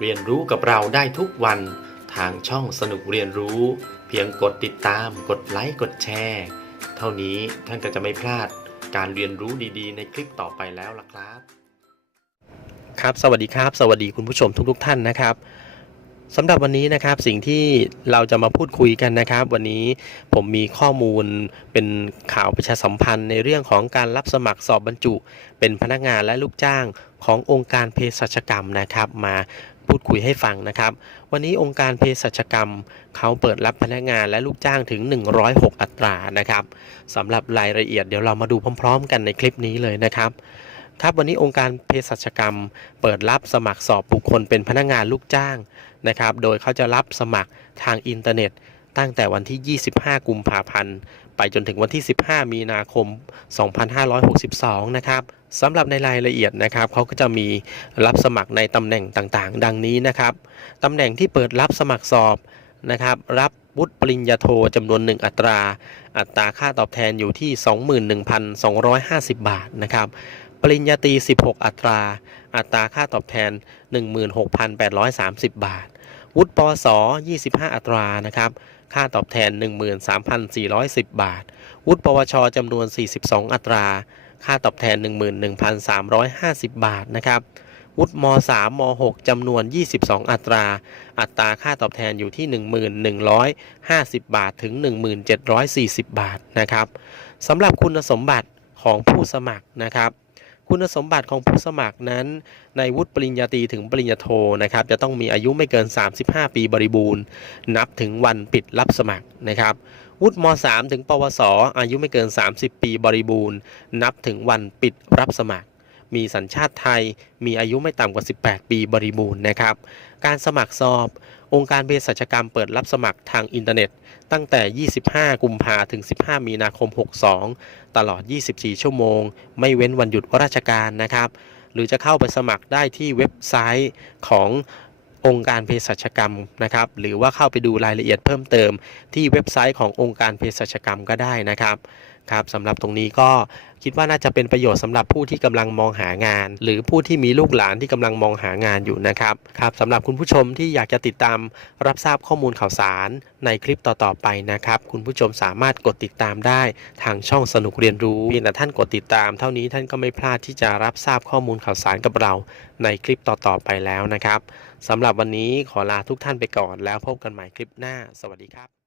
เรียนรู้กับเราได้ทุกวัน ทางช่องสนุกเรียนรู้ เพียงกดติดตาม กดไลค์กดแชร์เท่านี้ท่านก็จะไม่พลาดการเรียนรู้ดีๆ ในคลิปต่อไปแล้วล่ะครับ ครับ สวัสดีครับ สวัสดีคุณผู้ชมทุกๆท่านนะครับ สำหรับวันนี้นะครับสิ่งที่เราจะมาพูดคุยกันนะครับ วันนี้ผมมีข้อมูลเป็นข่าวประชาสัมพันธ์ในเรื่องของการรับสมัครสอบบรรจุ เป็นพนักงานและลูกจ้างขององค์การเภสัชกรรมนะครับ มาพูดคุยให้ฟังนะครับ วันนี้องค์การเภสัชกรรม เขาเปิดรับพนักงานและลูกจ้างถึง 106 อัตรานะครับสำหรับรายละเอียดเดี๋ยวเรามาดูพร้อม ๆ กันในคลิปนี้เลยนะครับ ครับวันนี้องค์การเภสัชกรรม เปิดรับสมัครสอบบุคคลเป็นพนักงานลูกจ้างนะครับ โดยเขาจะรับสมัครทางอินเทอร์เน็ต ตั้งแต่วันที่ 25 กุมภาพันธ์ ไปจนถึงวันที่ 15 มีนาคม 2562 นะครับสำหรับในรายละเอียดนะครับเขาก็จะมีรับสมัครในตำแหน่งต่างๆ ดังนี้นะครับตำแหน่งที่เปิดรับสมัครสอบนะครับรับวุฒิปริญญาโทจำนวน 1 อัตรา อัตราค่าตอบแทนอยู่ที่ 21,250 บาทนะครับ ปริญญาตรี 16 อัตรา อัตราค่าตอบแทน 16,830 บาท วุฒิปวส25 อัตรานะครับ ค่าตอบแทน 13,410 บาท วุฒิปวชจำนวน 42 อัตรา ค่าตอบแทน 11,350 บาทนะครับ วุฒิม3ม6จำนวน 22 อัตรา อัตราค่าตอบแทนอยู่ที่ 11,150 บาทถึง 1740 บาทนะครับสำหรับคุณสมบัติของผู้สมัครนะครับ คุณสมบัติของผู้สมัครนั้น ในวุฒิปริญญาตรีถึงปริญญาโทนะครับ จะต้องมีอายุไม่เกิน 35 ปีบริบูรณ์ นับถึงวันปิดรับสมัครนะครับวุฒิม 3 ถึงปวส อายุไม่เกิน 30 ปีบริบูรณ์ นับถึงวันปิดรับสมัคร มีสัญชาติไทย มีอายุไม่ต่ำกว่า 18 ปีบริบูรณ์นะครับ การสมัครสอบ องค์การเภสัชกรรมเปิดรับสมัครทางอินเทอร์เน็ต ตั้งแต่ 25 กุมภาถึง 15 มีนาคม 62 ตลอด 24 ชั่วโมง ไม่เว้นวันหยุดราชการนะครับ หรือจะเข้าไปสมัครได้ที่เว็บไซต์ขององค์การเภสัชกรรมนะครับ หรือว่าเข้าไปดูรายละเอียดเพิ่มเติม ที่เว็บไซต์ขององค์การเภสัชกรรมก็ได้นะครับ ครับสำหรับตรงนี้ก็คิดว่าน่าจะเป็นประโยชน์สำหรับผู้ที่กำลังมองหางาน หรือผู้ที่มีลูกหลานที่กำลังมองหางานอยู่นะครับครับสำหรับคุณผู้ชมที่อยากจะติดตามรับทราบข้อมูลข่าวสารในคลิปต่อๆไปนะครับ คุณผู้ชมสามารถกดติดตามได้ทางช่องสนุกเรียนรู้เพียงแต่ท่านกดติดตาม เท่านี้ท่านก็ไม่พลาดที่จะรับทราบข้อมูลข่าวสารกับเราในคลิปต่อๆไปแล้วนะครับสำหรับวันนี้ขอลาทุกท่านไปก่อนแล้วพบกันใหม่คลิปหน้า สวัสดีครับ